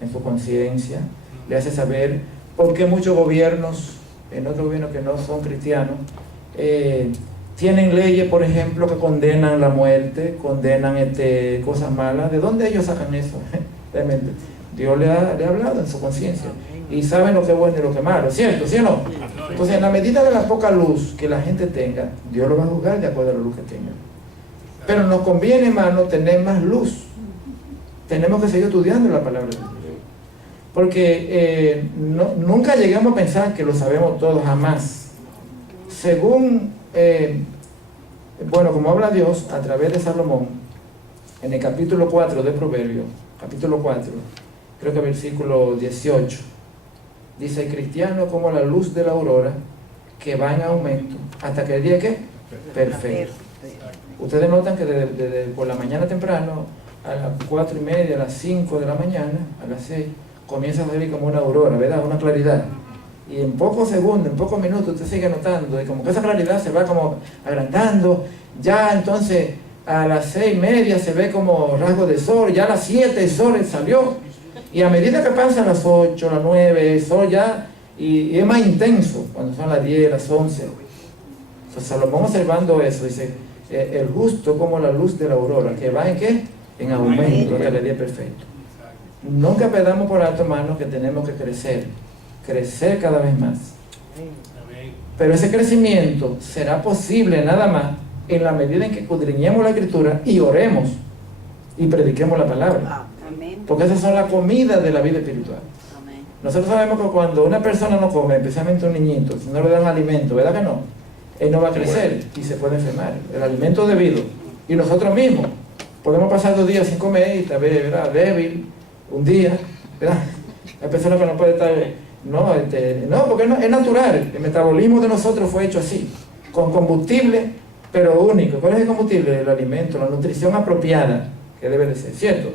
en su conciencia, le hace saber por qué muchos gobiernos, en otros gobiernos que no son cristianos, tienen leyes, por ejemplo, que condenan la muerte, condenan cosas malas. ¿De dónde ellos sacan eso? Realmente, Dios le ha hablado en su conciencia. Y saben lo que es bueno y lo que es malo, ¿cierto? ¿Sí o no? Entonces, en la medida de la poca luz que la gente tenga, Dios lo va a juzgar de acuerdo a la luz que tenga. Pero nos conviene, hermano, tener más luz. Tenemos que seguir estudiando la palabra de Dios. Porque nunca llegamos a pensar que lo sabemos todo, jamás. Según, como habla Dios a través de Salomón, en el capítulo 4 de Proverbios, capítulo 4, creo que versículo 18. Dice, cristiano como la luz de la aurora, que va en aumento, hasta que el día, ¿qué? Perfecto. Ustedes notan que desde por la mañana temprano, a las 4:30, a las 5 de la mañana, a las 6, comienza a salir como una aurora, ¿verdad? Una claridad. Y en pocos segundos, en pocos minutos, usted sigue notando, y como que esa claridad se va como agrandando. Ya entonces, a las 6:30 se ve como rasgo de sol, ya a las 7 el sol salió. Y a medida que pasan las 8, las 9, el sol ya, y es más intenso, cuando son las 10, las 11. Entonces Salomón, observando eso, dice, el justo como la luz de la aurora, que va en ¿qué? En aumento hasta el día perfecto. Nunca perdamos por alto, hermano, que tenemos que crecer cada vez más. Pero ese crecimiento será posible nada más en la medida en que escudriñemos la Escritura y oremos y prediquemos la palabra. Porque esas son las comidas de la vida espiritual. Nosotros sabemos que cuando una persona no come, especialmente un niñito, si no le dan alimento, ¿verdad que no? Él no va a crecer y se puede enfermar. El alimento debido. Y nosotros mismos podemos pasar 2 días sin comer y tal vez, ¿verdad?, débil, un día, ¿verdad? Hay personas que no pueden estar, no, porque no, es natural. El metabolismo de nosotros fue hecho así, con combustible, pero único. ¿Cuál es el combustible? El alimento, la nutrición apropiada, que debe de ser, ¿cierto?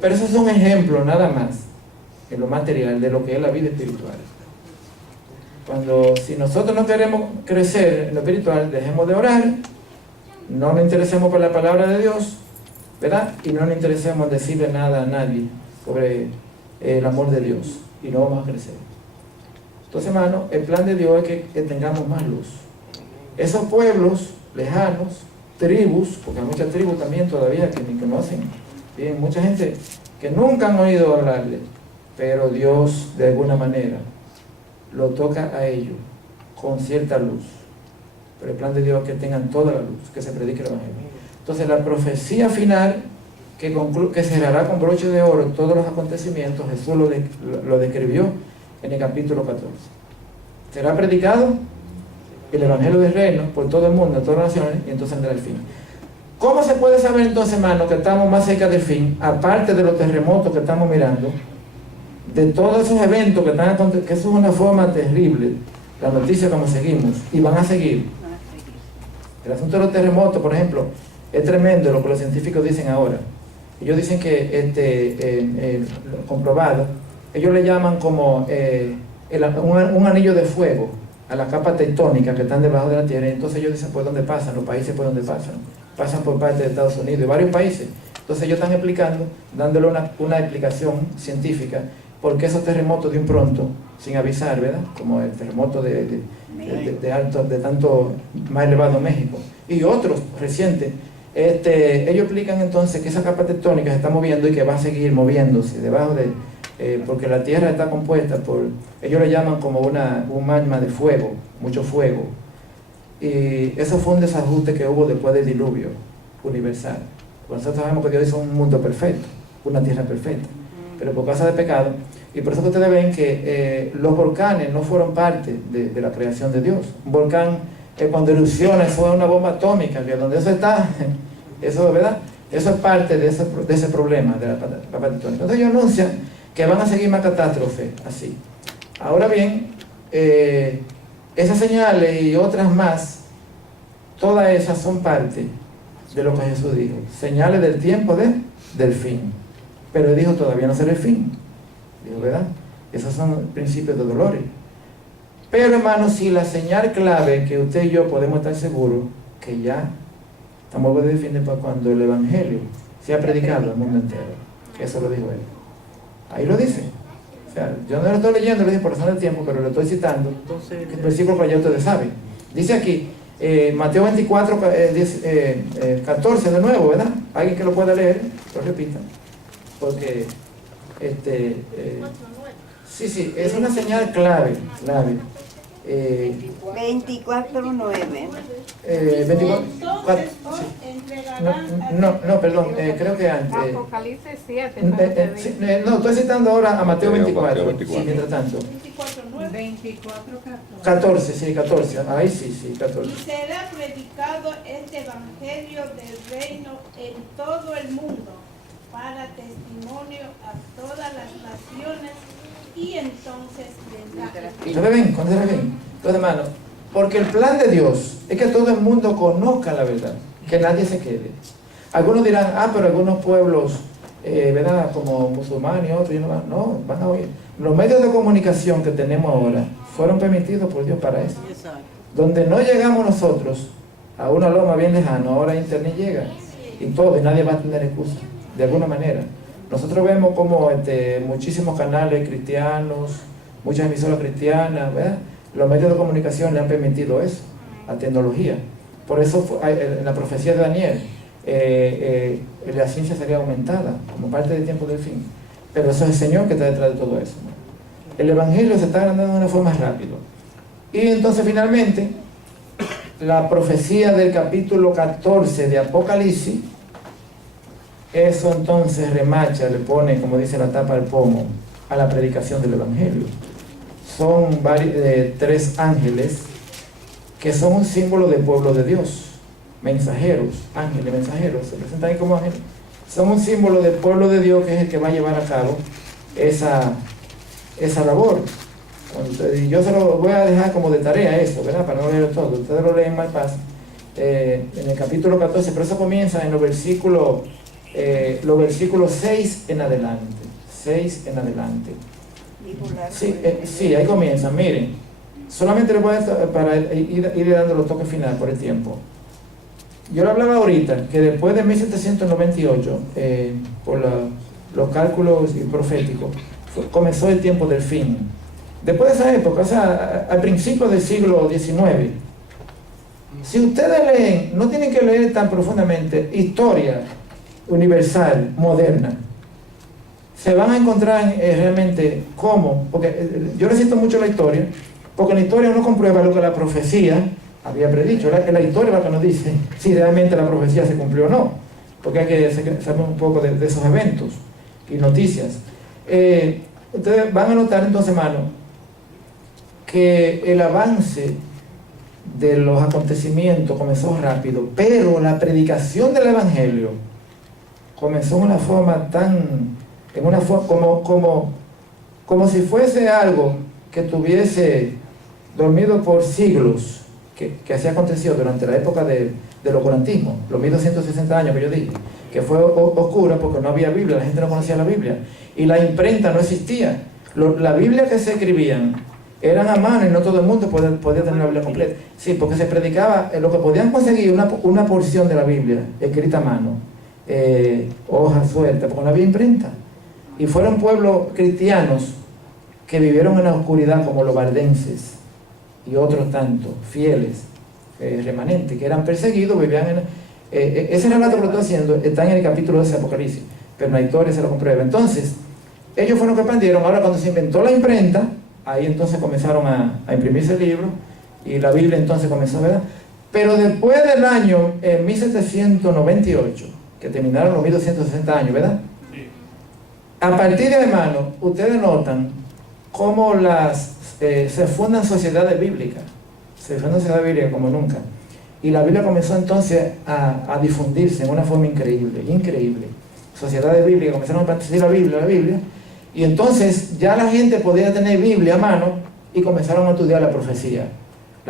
Pero esos son ejemplos nada más, en lo material, de lo que es la vida espiritual. Si nosotros no queremos crecer en lo espiritual, dejemos de orar, no nos interesemos por la palabra de Dios, ¿verdad? Y no nos interesemos en decirle nada a nadie sobre el amor de Dios, y no vamos a crecer. Entonces, hermano, el plan de Dios es que tengamos más luz. Esos pueblos lejanos, tribus, porque hay muchas tribus también todavía que ni conocen, bien, mucha gente que nunca han oído hablarle, pero Dios de alguna manera lo toca a ellos con cierta luz. Pero el plan de Dios es que tengan toda la luz, que se predique el Evangelio. Entonces la profecía final que cerrará con broche de oro todos los acontecimientos, Jesús lo describió en el capítulo 14. Será predicado el Evangelio del Reino por todo el mundo, en todas las naciones, y entonces vendrá el fin. ¿Cómo se puede saber entonces, hermano, que estamos más cerca del fin, aparte de los terremotos que estamos mirando, de todos esos eventos que están aconteciendo, que eso es una forma terrible, la noticia como seguimos, y van a seguir? El asunto de los terremotos, por ejemplo, es tremendo lo que los científicos dicen ahora. Ellos dicen que, comprobado, ellos le llaman como un anillo de fuego a las capas tectónicas que están debajo de la Tierra. Entonces ellos dicen por dónde pasan, los países por dónde pasan por parte de Estados Unidos y varios países. Entonces ellos están explicando, dándole una explicación científica, por qué esos terremotos de un pronto, sin avisar, ¿verdad? Como el terremoto de tanto más elevado en México y otros recientes. Ellos explican entonces que esa capa tectónica se está moviendo y que va a seguir moviéndose debajo porque la Tierra está compuesta por, ellos le llaman como un magma de fuego, mucho fuego, y eso fue un desajuste que hubo después del diluvio universal. Nosotros sabemos que Dios hizo un mundo perfecto, una tierra perfecta, pero por causa del pecado, y por eso que ustedes ven que los volcanes no fueron parte de la creación de Dios. Un volcán, cuando erupciona, eso es una bomba atómica, que donde eso está, eso, ¿verdad? Eso es parte de ese problema de la capa tectónica. Entonces ellos anuncian que van a seguir más catástrofes así. Ahora bien, esas señales y otras más, todas esas son parte de lo que Jesús dijo, señales del tiempo del fin. Pero él dijo, todavía no será el fin. Dijo, ¿verdad? Esos son principios de dolores. Pero, hermanos, si la señal clave que usted y yo podemos estar seguros que ya estamos por el fin para cuando el Evangelio sea predicado al mundo entero. Eso lo dijo él. Ahí lo dice. O sea, yo no lo estoy leyendo, lo dije por razón del tiempo, pero lo estoy citando. El versículo que ya ustedes saben. Dice aquí, Mateo 24, 14 de nuevo, ¿verdad? Alguien que lo pueda leer, lo repita. Porque, sí, es una señal clave. 24:9. 24, no, perdón, creo que antes. Apocalipsis 7. No, estoy citando ahora a Mateo 24. Sí, mientras tanto. 14, sí, 14. Ahí sí, 14. Y será predicado este evangelio del reino en todo el mundo para testimonio a todas las naciones, y entonces vendrá. ¿Ustedes ven? ¿Ustedes ven? Entonces, hermano, porque el plan de Dios es que todo el mundo conozca la verdad, que nadie se quede. Algunos dirán, pero algunos pueblos, ¿verdad? Como musulmanes y otros, no, van a oír. Los medios de comunicación que tenemos ahora fueron permitidos por Dios para eso. Donde no llegamos nosotros a una loma bien lejana, ahora internet llega y todo, y nadie va a tener excusa, de alguna manera. Nosotros vemos como muchísimos canales cristianos, muchas emisoras cristianas, ¿verdad? Los medios de comunicación le han permitido eso, la tecnología. Por eso en la profecía de Daniel, la ciencia sería aumentada como parte del tiempo del fin. Pero eso es el Señor que está detrás de todo eso, ¿no? El Evangelio se está agrandando de una forma rápida. Y entonces finalmente, la profecía del capítulo 14 de Apocalipsis, eso entonces remacha, le pone, como dice la tapa al pomo, a la predicación del Evangelio. Son 3 ángeles que son un símbolo del pueblo de Dios. Mensajeros, ángeles, mensajeros, se presentan ahí como ángeles. Son un símbolo del pueblo de Dios, que es el que va a llevar a cabo esa labor. Y yo se lo voy a dejar como de tarea eso, ¿verdad? Para no leerlo todo. Ustedes lo leen más fácil. En el capítulo 14, pero eso comienza en los versículos 6 en adelante. 6 en adelante. Sí, ahí comienza, miren. Solamente les voy a para ir dando los toques finales por el tiempo. Yo le hablaba ahorita que después de 1798, por los cálculos proféticos, comenzó el tiempo del fin. Después de esa época, o sea, al principio del siglo XIX, si ustedes leen, no tienen que leer tan profundamente historia universal, moderna, se van a encontrar realmente cómo, porque yo recito mucho la historia, porque la historia uno comprueba lo que la profecía había predicho. La historia es la que nos dice si realmente la profecía se cumplió o no, porque hay que saber un poco de esos eventos y noticias. Ustedes van a notar entonces, hermano, que el avance de los acontecimientos comenzó rápido, pero la predicación del Evangelio comenzó en una forma como si fuese algo que tuviese dormido por siglos, que así aconteció durante la época del oscurantismo, los 1260 años que yo dije, que fue oscura porque no había Biblia, la gente no conocía la Biblia, y la imprenta no existía. La Biblia que se escribían eran a mano y no todo el mundo podía tener la Biblia completa. Sí, porque se predicaba, lo que podían conseguir una porción de la Biblia escrita a mano, hojas sueltas, porque no había imprenta. Y fueron pueblos cristianos que vivieron en la oscuridad, como los valdenses y otros tantos, fieles, remanentes, que eran perseguidos, vivían ese relato que lo estoy haciendo está en el capítulo de ese Apocalipsis, pero en la historia se lo comprueba. Entonces, ellos fueron los que expandieron. Ahora, cuando se inventó la imprenta, ahí entonces comenzaron a imprimirse el libro, y la Biblia entonces comenzó, ¿verdad? Pero después del año 1798, que terminaron los 1260 años, ¿verdad? Sí. A partir de, hermano, ustedes notan cómo se fundan sociedades bíblicas, como nunca. Y la Biblia comenzó entonces a difundirse en una forma increíble. Sociedades bíblicas comenzaron a partir la Biblia, y entonces ya la gente podía tener Biblia a mano y comenzaron a estudiar la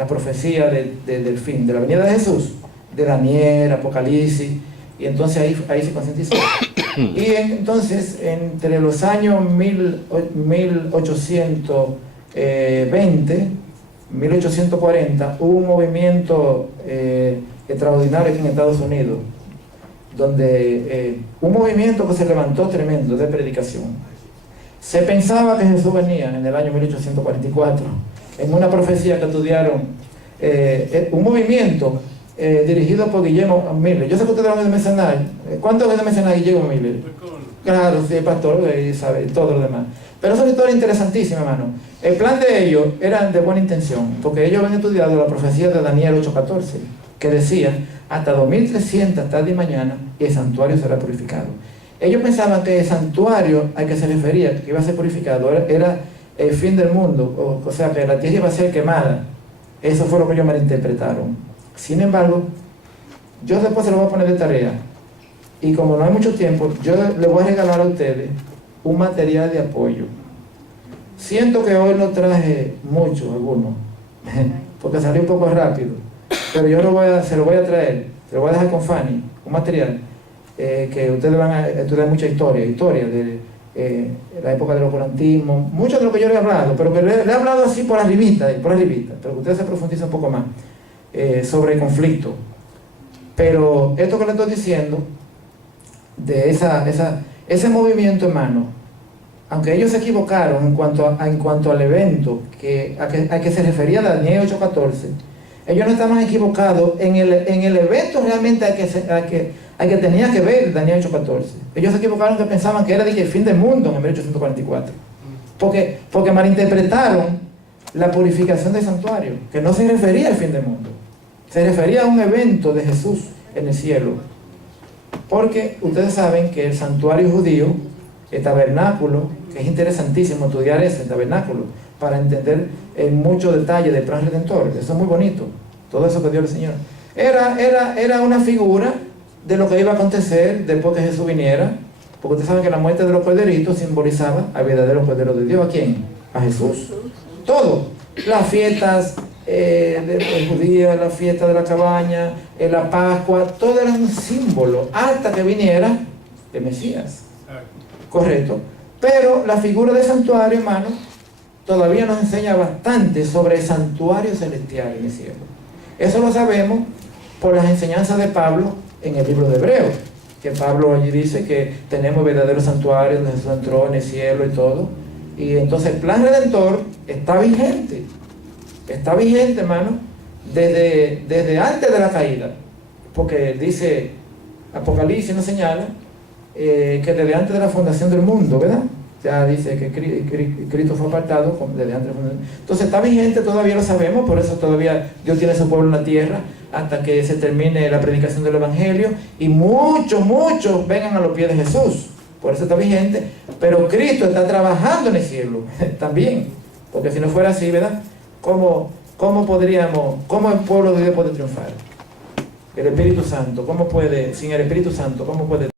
profecía del fin, de la venida de Jesús, de Daniel, Apocalipsis, y entonces ahí se concientizó. Y entonces, entre los años 1820, 1840, hubo un movimiento extraordinario aquí en Estados Unidos, donde un movimiento que se levantó tremendo de predicación. Se pensaba que Jesús venía en el año 1844, en una profecía que estudiaron, un movimiento dirigido por Guillermo Miller. Yo sé que ustedes van a mencionar, ¿cuántos van a mencionar a Guillermo Miller? Claro, sí, pastor, y sabe, todo lo demás. Pero es una historia interesantísima, hermano. El plan de ellos era de buena intención, porque ellos habían estudiado la profecía de Daniel 8:14, que decía, hasta 2300 tarde y mañana, el santuario será purificado. Ellos pensaban que el santuario al que se refería, que iba a ser purificado, era el fin del mundo, o sea, que la tierra iba a ser quemada. Eso fue lo que ellos malinterpretaron. Sin embargo, yo después se lo voy a poner de tarea. y como no hay mucho tiempo, yo les voy a regalar a ustedes un material de apoyo. Siento que hoy no traje mucho, algunos, porque salí un poco rápido, pero yo se lo voy a traer, se lo voy a dejar con Fanny, un material que ustedes van a estudiar mucha historia de la época del oscurantismo, mucho de lo que yo le he hablado, pero que le he hablado así por arribita, pero que ustedes se profundicen un poco más sobre el conflicto. Pero esto que le estoy diciendo, de ese movimiento, hermano, aunque ellos se equivocaron en cuanto al evento a que se refería Daniel 8:14, ellos no estaban equivocados en el evento realmente a que tenía que ver Daniel 8:14. Ellos se equivocaron que pensaban que era el fin del mundo en 1844. Porque malinterpretaron la purificación del santuario, que no se refería al fin del mundo. Se refería a un evento de Jesús en el cielo. Porque ustedes saben que el santuario judío, el tabernáculo, que es interesantísimo estudiar ese tabernáculo, para entender en mucho detalle del plan redentor. Eso es muy bonito, todo eso que Dios le enseñó. Era una figura de lo que iba a acontecer después que Jesús viniera, porque ustedes saben que la muerte de los corderitos simbolizaba al verdadero Cordero de Dios. ¿A quién? A Jesús. Todo. Las fiestas de judías, la fiesta de la cabaña, la Pascua, todo era un símbolo hasta que viniera el Mesías. Correcto. Pero la figura del santuario, hermano, todavía nos enseña bastante sobre el santuario celestial en el cielo. Eso lo sabemos por las enseñanzas de Pablo en el libro de Hebreos, que Pablo allí dice que tenemos verdaderos santuarios donde Jesús entró en el cielo y todo. Y entonces el plan redentor está vigente, hermano, desde antes de la caída, porque dice Apocalipsis, nos señala que desde antes de la fundación del mundo, ¿verdad? Ya dice que Cristo fue apartado desde antes de la fundación. Entonces está vigente, todavía lo sabemos, por eso todavía Dios tiene su pueblo en la tierra hasta que se termine la predicación del Evangelio y muchos vengan a los pies de Jesús. Por eso está vigente, pero Cristo está trabajando en el cielo también, porque si no fuera así, ¿verdad? ¿Cómo el pueblo de Dios puede triunfar? El Espíritu Santo, sin el Espíritu Santo, ¿cómo puede